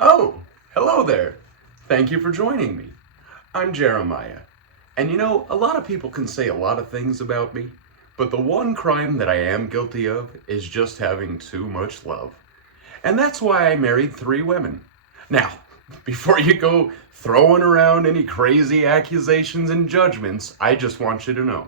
Oh, hello there. Thank you for joining me. I'm Jeremiah. And a lot of people can say a lot of things about me, but the one crime that I am guilty of is just having too much love. And that's why I married 3 women. Now, before you go throwing around any crazy accusations and judgments, I just want you to know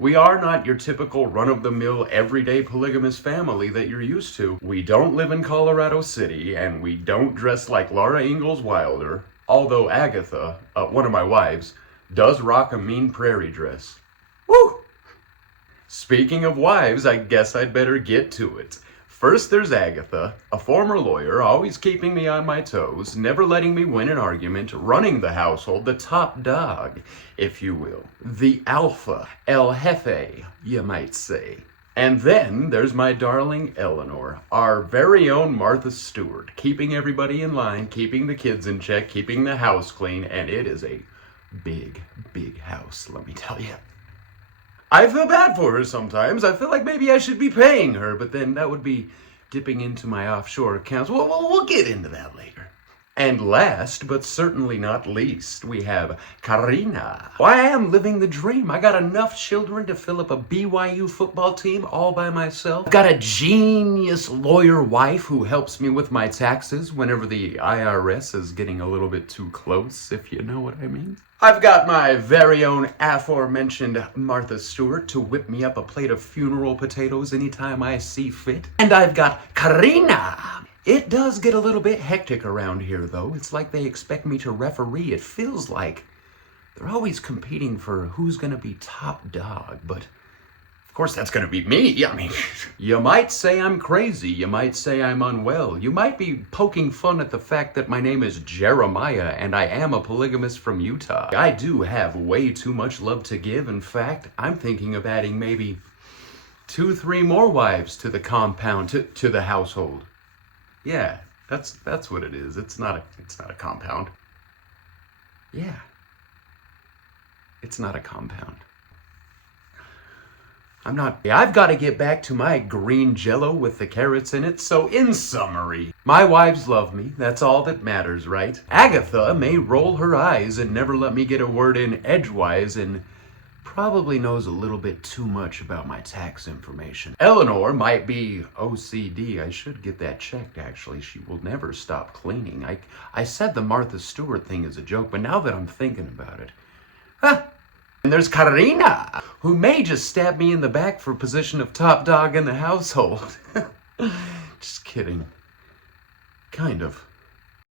we are not your typical run-of-the-mill everyday polygamous family that you're used to. We don't live in Colorado City, and we don't dress like Laura Ingalls Wilder, although Agatha, one of my wives, does rock a mean prairie dress. Woo! Speaking of wives, I guess I'd better get to it. First, there's Agatha, a former lawyer, always keeping me on my toes, never letting me win an argument, running the household, the top dog, if you will. The alpha, el jefe, you might say. And then there's my darling Eleanor, our very own Martha Stewart, keeping everybody in line, keeping the kids in check, keeping the house clean, and it is a big, big house, let me tell you. I feel bad for her sometimes. I feel like maybe I should be paying her, but then that would be dipping into my offshore accounts. We'll get into that later. And last, but certainly not least, we have Karina. Well, I am living the dream. I got enough children to fill up a BYU football team all by myself. I've got a genius lawyer wife who helps me with my taxes whenever the IRS is getting a little bit too close, if you know what I mean. I've got my very own aforementioned Martha Stewart to whip me up a plate of funeral potatoes anytime I see fit. And I've got Karina. It does get a little bit hectic around here, though. It's like they expect me to referee. It feels like they're always competing for who's going to be top dog, but of course that's going to be me. I mean, you might say I'm crazy. You might say I'm unwell. You might be poking fun at the fact that my name is Jeremiah and I am a polygamist from Utah. I do have way too much love to give. In fact, I'm thinking of adding maybe 2-3 more wives to the compound, to the household. Yeah, that's what it is. It's not a compound. Yeah. It's not a compound. I've got to get back to my green jello with the carrots in it. So in summary, my wives love me. That's all that matters, right? Agatha may roll her eyes and never let me get a word in edgewise and probably knows a little bit too much about my tax information. Eleanor might be OCD. I should get that checked, actually. She will never stop cleaning. I said the Martha Stewart thing is a joke, but now that I'm thinking about it, And there's Karina, who may just stab me in the back for position of top dog in the household. Just kidding. Kind of.